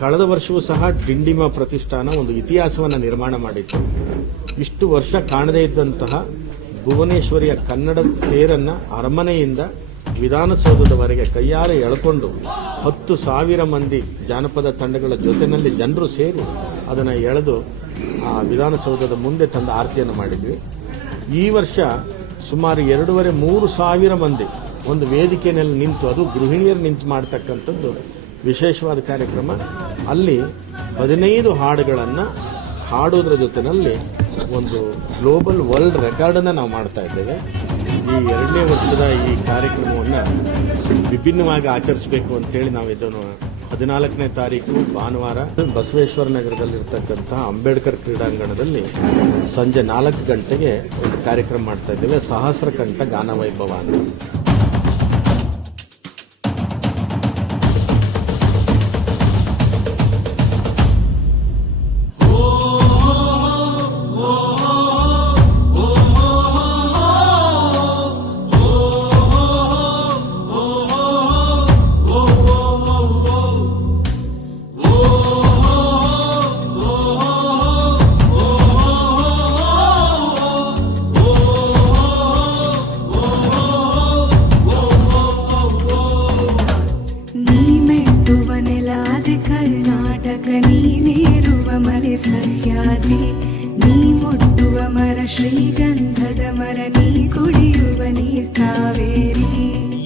ಕಳೆದ ವರ್ಷವೂ ಸಹ ಡಿಂಡಿಮ ಪ್ರತಿಷ್ಠಾನ ಒಂದು ಇತಿಹಾಸವನ್ನು ನಿರ್ಮಾಣ ಮಾಡಿತ್ತು. ಇಷ್ಟು ವರ್ಷ ಕಾಣದೇ ಇದ್ದಂತಹ ಭುವನೇಶ್ವರಿಯ ಕನ್ನಡ ತೇರನ್ನ ಅರಮನೆಯಿಂದ ವಿಧಾನಸೌಧದವರೆಗೆ ಕೈಯಾರೆ ಎಳ್ಕೊಂಡು ಹತ್ತು ಸಾವಿರ ಮಂದಿ ಜಾನಪದ ತಂಡಗಳ ಜೊತೆಯಲ್ಲಿ ಜನರು ಸೇರಿ ಅದನ್ನು ಎಳೆದು ಆ ವಿಧಾನಸೌಧದ ಮುಂದೆ ತಂದು ಆರತಿಯನ್ನು ಮಾಡಿದ್ವಿ. ಈ ವರ್ಷ ಸುಮಾರು ಎರಡೂವರೆ ಮೂರು ಸಾವಿರ ಮಂದಿ ಒಂದು ವೇದಿಕೆಯಲ್ಲಿ ನಿಂತು ಅದು ಗೃಹಿಣಿಯರು ನಿಂತು ಮಾಡ್ತಕ್ಕಂಥದ್ದು ವಿಶೇಷವಾದ ಕಾರ್ಯಕ್ರಮ. ಅಲ್ಲಿ ಹದಿನೈದು ಹಾಡುಗಳನ್ನು ಹಾಡೋದ್ರ ಜೊತೆಯಲ್ಲಿ ಒಂದು ಗ್ಲೋಬಲ್ ವರ್ಲ್ಡ್ ರೆಕಾರ್ಡನ್ನು ನಾವು ಮಾಡ್ತಾ ಇದ್ದೇವೆ. ಈ ಎರಡನೇ ವರ್ಷದ ಈ ಕಾರ್ಯಕ್ರಮವನ್ನು ವಿಭಿನ್ನವಾಗಿ ಆಚರಿಸಬೇಕು ಅಂತೇಳಿ ನಾವು ಇದನ್ನು ಹದಿನಾಲ್ಕನೇ ತಾರೀಕು, ಭಾನುವಾರ ಬಸವೇಶ್ವರ ನಗರದಲ್ಲಿರ್ತಕ್ಕಂಥ ಅಂಬೇಡ್ಕರ್ ಕ್ರೀಡಾಂಗಣದಲ್ಲಿ ಸಂಜೆ ನಾಲ್ಕು ಗಂಟೆಗೆ ಒಂದು ಕಾರ್ಯಕ್ರಮ ಮಾಡ್ತಾ ಇದ್ದೇವೆ. ಸಹಸ್ರಕಂಠ ಗಾನ ವೈಭವ ಅಂತ. ನೀನೇರುವ ಮಲೆ ಸಹ್ಯಾದ್ರಿ ನೀ ಮುಟ್ಟುವ ಮರ ಶ್ರೀಗಂಧದ ಮರ ನೀ ಕುಡಿಯುವ ನೀರ್ ಕಾವೇರಿ.